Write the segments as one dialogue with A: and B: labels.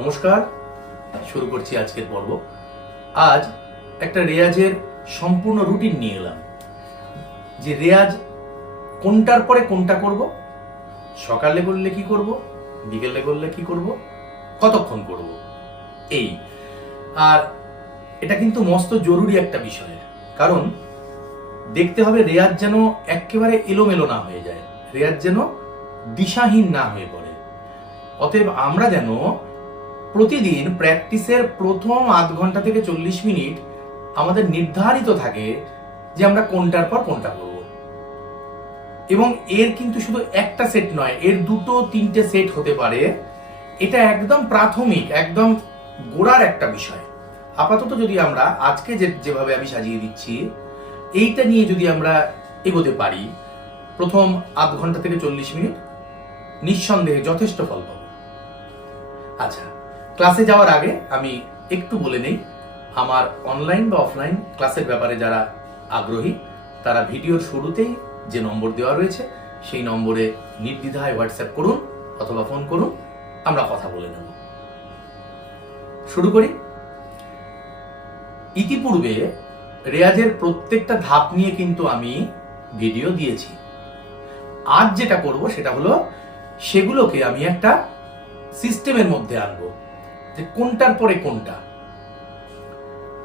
A: নমস্কার। শুরু করছি আজকের পর্ব। আজ একটা রেয়াজের সম্পূর্ণ রুটিন নিয়ে এলাম। যে রেয়াজ কোনটার পরে কোনটা করব, সকালে করলে কি করব, বিকেলে করলে কি করব, কতক্ষণ করব, এই। আর এটা কিন্তু মস্ত জরুরি একটা বিষয় কারণ দেখতে হবে রেয়াজ যেন একেবারে এলোমেলো না হয়ে যায়, রেয়াজ যেন দিশাহীন না হয়ে পড়ে। অতএব আমরা যেন প্রতিদিন প্র্যাকটিসের প্রথম আধ ঘণ্টা থেকে চল্লিশ মিনিট আমাদের নির্ধারিত থাকে যে আমরা কোনটার পর কোনটা করব। এবং এর কিন্তু শুধু একটা সেট নয়, এর দুটো তিনটে সেট হতে পারে। এটা একদম প্রাথমিক, একদম গোড়ার একটা বিষয়। আপাতত যদি আমরা আজকে যে, যেভাবে আমি সাজিয়ে দিচ্ছি, এইটা নিয়ে যদি আমরা এগোতে পারি, প্রথম আধ ঘণ্টা থেকে চল্লিশ মিনিট, নিঃসন্দেহে যথেষ্ট ফল পাবো। আচ্ছা ক্লাসে যাওয়ার আগে আমি একটু বলে নেই, আমার অনলাইন বা অফলাইন ক্লাসের ব্যাপারে যারা আগ্রহী, তারা ভিডিওর শুরুতেই যে নম্বর দেওয়া রয়েছে, সেই নম্বরে নির্দ্বিধায় হোয়াটসঅ্যাপ করুন অথবা ফোন করুন, আমরা কথা বলে নেব। শুরু করি। ইতিপূর্বে রেয়াজের প্রত্যেকটা ধাপ নিয়ে কিন্তু আমি ভিডিও দিয়েছি। আজ যেটা করব সেটা হলো, সেগুলোকে আমি একটা সিস্টেমের মধ্যে আনব। যে কোনটার পরে কোনটা।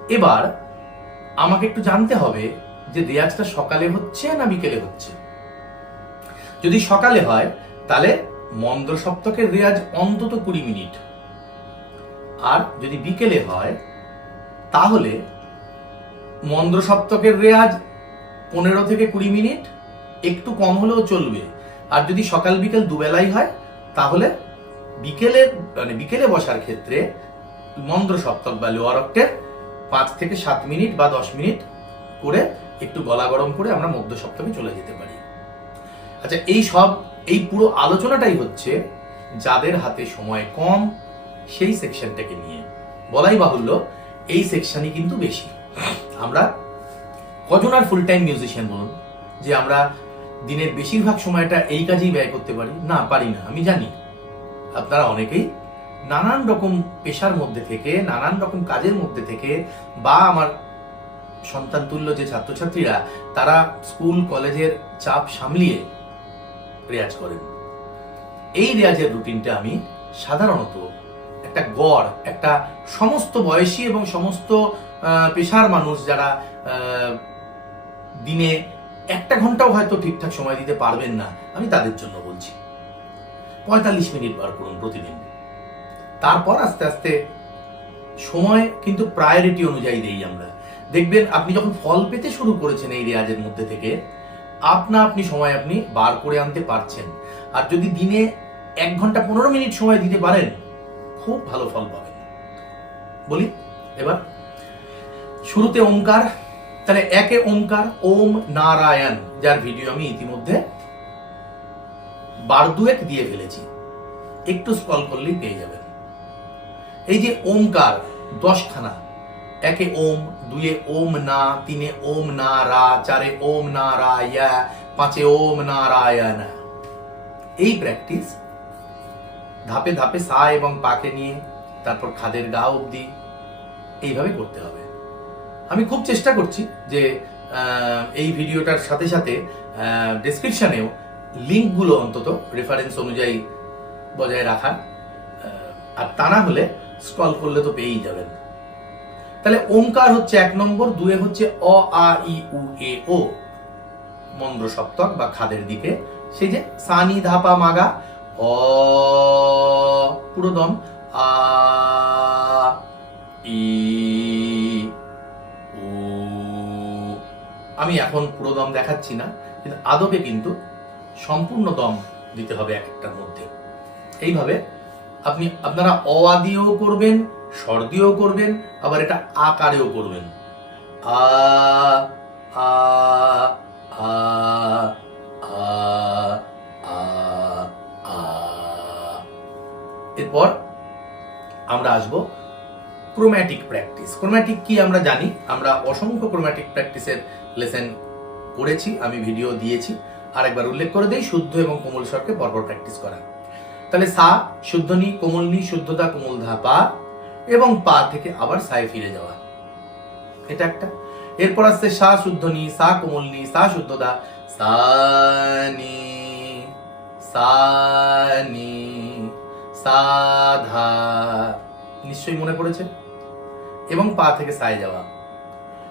A: এবার আমাকে একটু জানতে হবে যে রেয়াজটা সকালে হচ্ছে না বিকেলে হচ্ছে। যদি সকালে হয়, তাহলে মন্দ সপ্তকের রেয়াজ অন্তত কুড়ি মিনিট। আর যদি বিকেলে হয়, তাহলে মন্দ্র সপ্তকের রেয়াজ পনেরো থেকে কুড়ি মিনিট, একটু কম হলেও চলবে। আর যদি সকাল বিকেল দুবেলাই হয়, তাহলে বিকেলে মানে বিকেলে বসার ক্ষেত্রে মন্দ্র সপ্তক বা লোয়ার অক্টের পাঁচ থেকে সাত মিনিট বা দশ মিনিট করে একটু গলা গরম করে আমরা মধ্য সপ্তমে চলে যেতে পারি। আচ্ছা এই সব, এই পুরো আলোচনাটাই হচ্ছে যাদের হাতে সময় কম, সেই সেকশনটাকে নিয়ে। বলাই বাহুল্য, এই সেকশনই কিন্তু বেশি। আমরা কজন আর ফুল টাইম মিউজিশিয়ান বলুন, যে আমরা দিনের বেশিরভাগ সময়টা এই কাজেই ব্যয় করতে পারি? না পারি না, আমি জানি। আপনারা অনেকেই নানান রকম পেশার মধ্যে থেকে, নানান রকম কাজের মধ্যে থেকে বা আমার সন্তান তুল্য যে ছাত্রছাত্রীরা, তারা স্কুল, কলেজের চাপ সামলিয়ে রেয়াজ করেন। এই রেয়াজের রুটিনটা আমি সাধারণত একটা গড়, একটা সমস্ত বয়সী এবং সমস্ত পেশার মানুষ যারা দিনে একটা ঘন্টাও হয়তো ঠিকঠাক সময় দিতে পারবেন না, আমি তাদের জন্য বলছি। পঁয়তাল্লিশ মিনিট বার করুন প্রতিদিন। তারপর আস্তে আস্তে সময় কিন্তু প্রায়োরিটি অনুযায়ী দেই আমরা। দেখবেন আপনি যখন ফল পেতে শুরু করেছেন এই রেয়াজের মধ্যে থেকে, আপনা আপনি সময় আপনি বার করে আনতে পারছেন। আর যদি দিনে এক ঘণ্টা পনেরো মিনিট সময় দিতে পারেন, খুব ভালো ফল পাবেন। বলি, এবার শুরুতে ওঙ্কার, তাহলে একে ওঙ্কার, ওম নারায়ণ, যার ভিডিও আমি ইতিমধ্যে বার দুয়েক দিয়ে ফেলেছি। একটু স্ক্রল করলেই পেয়ে যাবেন। এই যে ওমকার দশখানা, একে ওম, দুয়ে ওম না, তিনে ওম না, রা, চারে ওম না রায়া পাঁচে ওম নারায়ণ এই প্র্যাকটিস ধাপে ধাপে সা এবং পাকে নিয়ে তারপর খাদের গা অবধি এইভাবে করতে হবে। আমি খুব চেষ্টা করছি যে এই ভিডিওটার সাথে সাথে ডেসক্রিপশনেও লিঙ্কগুলো অন্তত রেফারেন্স অনুযায়ী বজায় রাখার আর তা না হলে স্ক্রল করলে তো পেয়েই যাবেন। তাহলে ওমকার হচ্ছে এক নম্বর, দুয়ে হচ্ছে অ, আ, ই, উ, এ, ও। মন্দ্র সপ্তক বা খাদের দিকে। সেই যে সানি, ধাপা, মাগা, অ পুরো দম আ, ই আমি এখন পুরো দম দেখাচ্ছি না, কিন্তু আদবে কিন্তু সম্পূর্ণ দম দিতে হবে এক একটার মধ্যে। এইভাবে আপনি, আপনারা অ দিয়েও করবেন স্বর দিয়েও করবেন, আবার এটা আকারেও করবেন। আ আ আ আ আ আ। এরপর আমরা আসব ক্রোম্যাটিক প্র্যাকটিস ক্রোম্যাটিক কি আমরা জানি? আমরা অসংখ্য ক্রোম্যাটিক প্র্যাকটিসের লেসেন করেছি, আমি ভিডিও দিয়েছি। আরেকবার উল্লেখ করে দেই, শুদ্ধ এবং কোমল স্বরকে পরপর প্র্যাকটিস করা। তাহলে সা শুদ্ধনি কোমলনি শুদ্ধতা, কোমল ধা, পা, এবং পা থেকে আবার সায় ফিরে যাওয়া। এটা একটা। এরপর আসছে সা শুদ্ধনি সা কোমলনি সা শুদ্ধতা সানি সানি সাধা নিশ্চয়ই মনে পড়েছে? এবং পা থেকে সায় যাওয়া।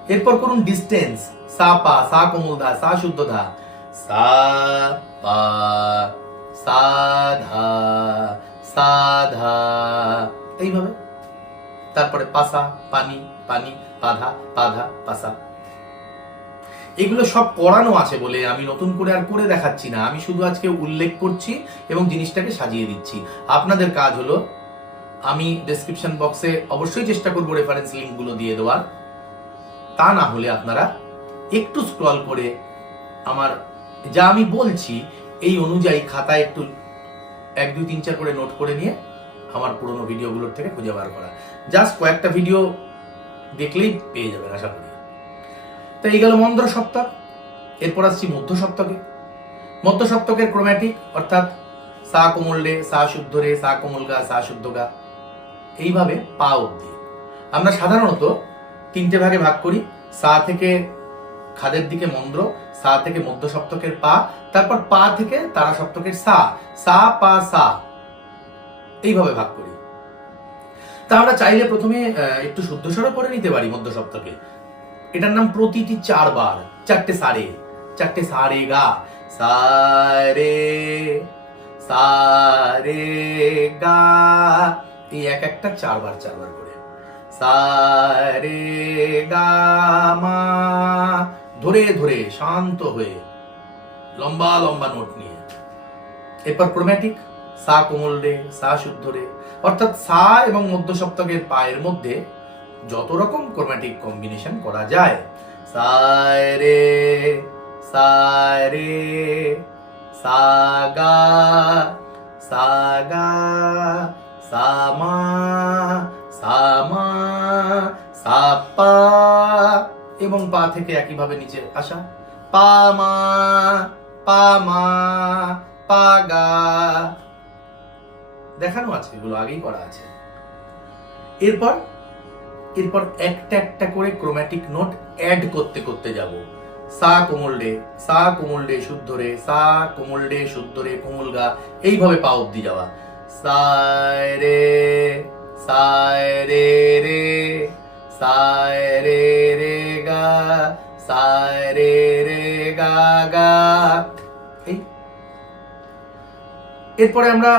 A: এরপর করুন ডিস্টেন্স সা, পা, সা, কোমল ধা, সা শুদ্ধধা সা পা সাধা সাধা এইভাবে। তারপরে পাসা পানি পানি পাধা পাধা পাসা এগুলো সব করানো আছে বলে আমি নতুন করে আর করে দেখাচ্ছি না। আমি শুধু আজকে উল্লেখ করছি এবং জিনিসটাকে সাজিয়ে দিচ্ছি। আপনাদের কাজ হলো, আমি ডেসক্রিপশন বক্সে অবশ্যই চেষ্টা করব রেফারেন্স লিঙ্কগুলো দিয়ে দেওয়ার। তা না হলে আপনারা একটু স্ক্রল করে আমার যা আমি বলছি, এই অনুযায়ী খাতায় একটু এক, দুই, তিন, চার করে নোট করে নিয়ে আমার পুরোনো ভিডিওগুলোর থেকে খুঁজে বার করা। জাস্ট কয়েকটা ভিডিও দেখলেই পেয়ে যাবেন, আশা করি। তো এই গেল মন্দ্র সপ্তক, এরপর আসছি মধ্য সপ্তকে। মধ্য সপ্তকের ক্রোম্যাটিক অর্থাৎ সা কোমল রে, সা শুদ্ধ রে, সা কোমল গা, সা শুদ্ধ গা, এইভাবে পা অবধি। আমরা সাধারণত তিনটে ভাগে ভাগ করি, সা থেকে খাদের দিকে মন্দ্র, সা থেকে মধ্য সপ্তকের পা, তারপর পা থেকে তারা সপ্তকের সা সা, পা, সা। এইভাবে ভাগ করি। তা আমরা চাইলে প্রথমে একটু শুদ্ধস্বরও করে নিতে পারি মধ্য সপ্তকে। এটার নাম প্রতিটি চারবার। চারটে সারে চারটে সারে গা সারে সারে গা। এই এক একটা চারবার চারবার করে। সারে গা মা ধরে ধরে শান্ত হয়ে লম্বা লম্বা নোট নিয়ে। এরপর ক্রোম্যাটিক সা কোমল রে, সা শুদ্ধ রে। অর্থাৎ সা এবং মধ্য সপ্তকের পায়ের মধ্যে যত রকম ক্রোম্যাটিক কম্বিনেশন করা যায়, সায় রে সায় রে সাগা সাগা সামা সামা সাপা এবং পা থেকে একইভাবে নিচে আসা। পামা পামা পাগা দেখানো আছে, এগুলো আগেই করা আছে। এরপর এরপর একটা একটা করে ক্রোম্যাটিক নোট অ্যাড করতে করতে যাব। সা কোমল রে, সা কোমল রে শুদ্ধ রে, সা কোমল রে শুদ্ধ রে, কোমল গা, এইভাবে পা অব্দি যাওয়া। সায় রে সায় রে রে। সায় রে রে গা সায় রে রে গা গা এই। এরপরে আমরা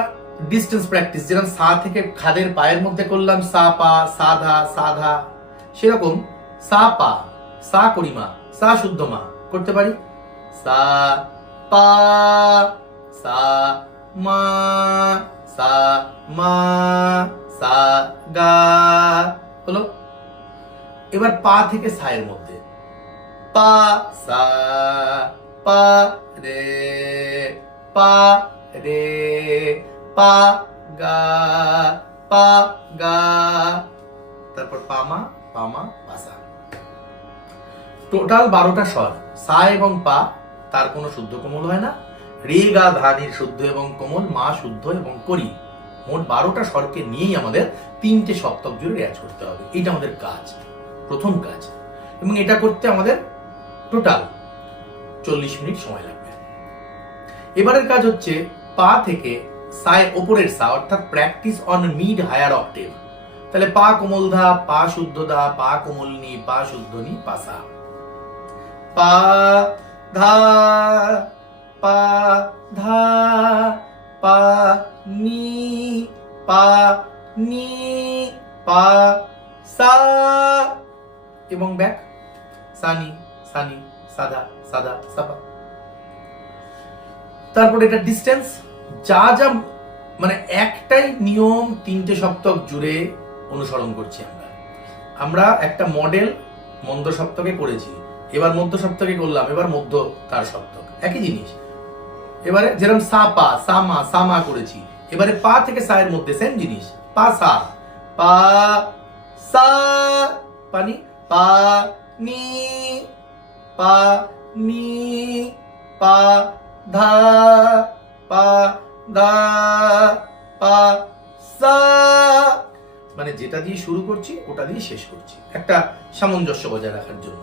A: ডিস্টেন্স প্র্যাকটিস যেরকম সা থেকে খাদের পায়ের মধ্যে করলাম, সা পা সাধা সাধা সেরকম সা পা, সা করিমা, সা শুদ্ধ মা করতে পারি? সা পা, সা মা সা মা, সা গা। হলো এবার পা থেকে সায়ের মধ্যে। পা, সা, পা, রে পা রে, পা, গা পা, গা। তারপর পামা পামা পাসা টোটাল বারোটা স্বর। সা এবং পা, তার কোনো শুদ্ধ কোমল হয় না। রে, গা ধানির শুদ্ধ এবং কোমল, মা, শুদ্ধ এবং করি। মোট বারোটা স্বরকে নিয়েই আমাদের তিনটে সপ্তক জুড়ে রেয়াজ করতে হবে। এটা আমাদের কাজ। প্রথম কাজ। এবং এটা করতে আমাদের টোটাল চল্লিশ মিনিট সময় লাগবে। এবারের কাজ হচ্ছে পা থেকে সায় ওপরের সা, অর্থাৎ practice on mid higher octave তাহলে পা কোমলধা পা শুদ্ধদা পা কোমলনি পা শুদ্ধনি পাসা পা ধা পা ধা, পা নি পা নি, পা সা। এবং ব্যাক, সানি সানি সাদা সাদা সাপা। তারপর এটা ডিস্টেন্স যা যা মানে একটাই নিয়ম তিনটে সপ্তক জুড়ে অনুসরণ করছি আমরা। আমরা একটা মডেল মন্দ সপ্তকে করেছি, এবার মধ্য সপ্তকে করলাম, এবার মধ্য তার সপ্তক। একই জিনিস। এবারে যেরকম সা, পা সামা সামা করেছি, এবারে পা থেকে সায়ের মধ্যে সেম জিনিস। পা, সা। পা, সা, পানি। পা নি পা নি, পা, ধা, পা দা পা, সা। মানে যেটা দিয়ে শুরু করছি, ওটা দিয়ে শেষ করছি। একটা সামঞ্জস্য বজায় রাখার জন্য।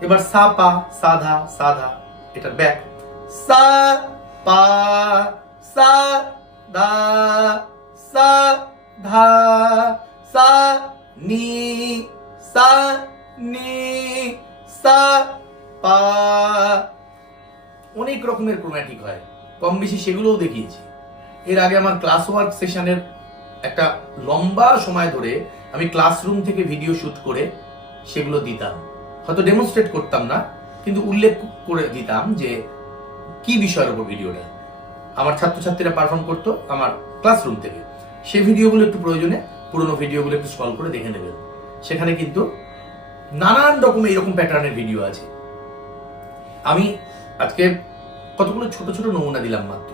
A: এবার সা, পা সাধা সাধা এটার ব্যাক। সা, পা, সা দা সা, ধা, সা, নি সা নি সা পা অনেক রকমের ক্রোম্যাটিক হয়। কম বেশি সেগুলোও দেখিয়েছি। এর আগে আমার ক্লাস ওয়ার্ক সেশনের একটা লম্বা সময় ধরে আমি ক্লাসরুম থেকে ভিডিও শুট করে সেগুলো দিতাম। হয়তো ডেমনস্ট্রেট করতাম না, কিন্তু উল্লেখ করে দিতাম যে কি বিষয়ের উপর ভিডিওটা আমার ছাত্রছাত্রীরা পারফর্ম করতো আমার ক্লাসরুম থেকে। সেই ভিডিওগুলো একটু প্রয়োজনে, পুরোনো ভিডিওগুলো একটু স্ক্রল করে দেখে নেবেন। সেখানে কিন্তু নানান রকম এরকম প্যাটার্নের ভিডিও আছে। আমি আজকে কতগুলো ছোট ছোট নমুনা দিলাম মাত্র।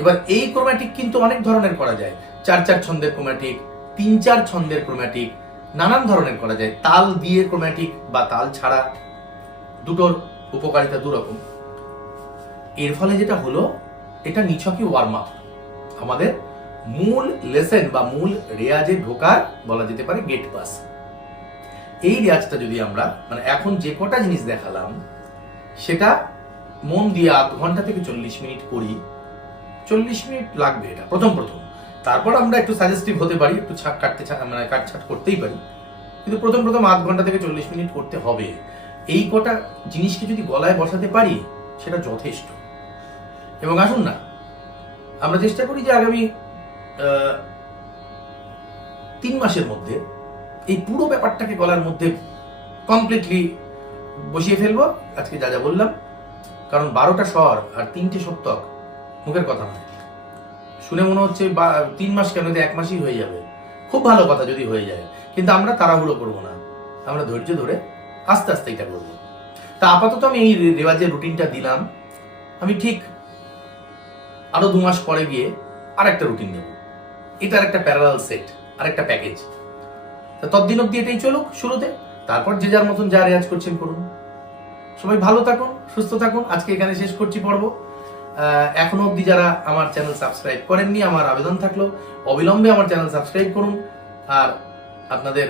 A: এবার এই ক্রোম্যাটিক কিন্তু অনেক ধরনের করা যায়। চার চার ছন্দের ক্রোম্যাটিক তিন চার ছন্দের ক্রোম্যাটিক নানান ধরনের করা যায়। তাল দিয়ে ক্রোম্যাটিক বা তাল ছাড়া দুটোর উপকারিতা দুরকম। এর ফলে যেটা হলো, এটা নিছকই ওয়ার্ম আপ আমাদের মূল লেসেন বা মূল রেয়াজে ঢোকার বলা যেতে পারে গেট পাস এই রেয়াজটা যদি আমরা মানে এখন যে কটা জিনিস দেখালাম, সেটা মন দিয়ে আধ ঘণ্টা থেকে চল্লিশ মিনিট করি। চল্লিশ মিনিট লাগবে এটা, প্রথম প্রথম। তারপর আমরা একটু সাজেস্টিভ হতে পারি, একটু ছাট কাটতে মানে কাটছাট করতেই পারি। কিন্তু প্রথম প্রথম আধ ঘণ্টা থেকে চল্লিশ মিনিট করতে হবে। এই কটা জিনিসকে যদি গলায় বসাতে পারি, সেটা যথেষ্ট। এবং আসুন না, আমরা চেষ্টা করি যে আগামী তিন মাসের মধ্যে এই পুরো ব্যাপারটাকে গলার মধ্যে কমপ্লিটলি বসিয়ে ফেলব। আজকে যা যা বললাম, কারণ বারোটা স্বর আর তিনটে সপ্তক মুখের কথা নয়। শুনে মনে হচ্ছে বা- তিন মাস কেন এক মাসই হয়ে যাবে। খুব ভালো কথা যদি হয়ে যায়, কিন্তু আমরা তাড়াহুড়ো করব না। আমরা ধৈর্য ধরে আস্তে আস্তে এটা করব। তা আপাতত আমি এই রেওয়াজের রুটিনটা দিলাম। আমি ঠিক আরও দু মাস পরে গিয়ে আর একটা রুটিন দেবো এটার একটা প্যারালাল সেট আর একটা প্যাকেজ ততদিন অব্দি এটাই চলুক শুরুতে। তারপর যে যার মতন যা রেয়াজ করছেন করুন। সবাই ভালো থাকুন, সুস্থ থাকুন। আজকে এখানে শেষ করছি পর্ব। এখনও অবধি যারা আমার চ্যানেল সাবস্ক্রাইব করেননি, আমার আবেদন থাকল। অবিলম্বে আমার চ্যানেল সাবস্ক্রাইব করুন। আর আপনাদের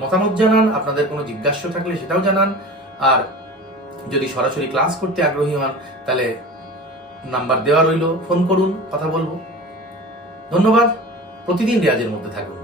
A: মতামত জানান, আপনাদের কোনো জিজ্ঞাস্য থাকলে সেটাও জানান। আর যদি সরাসরি ক্লাস করতে আগ্রহী হন, তাহলে নাম্বার দেওয়া রইল, ফোন করুন, কথা বলব। ধন্যবাদ। প্রতিদিন রেয়াজের মধ্যে থাকুন।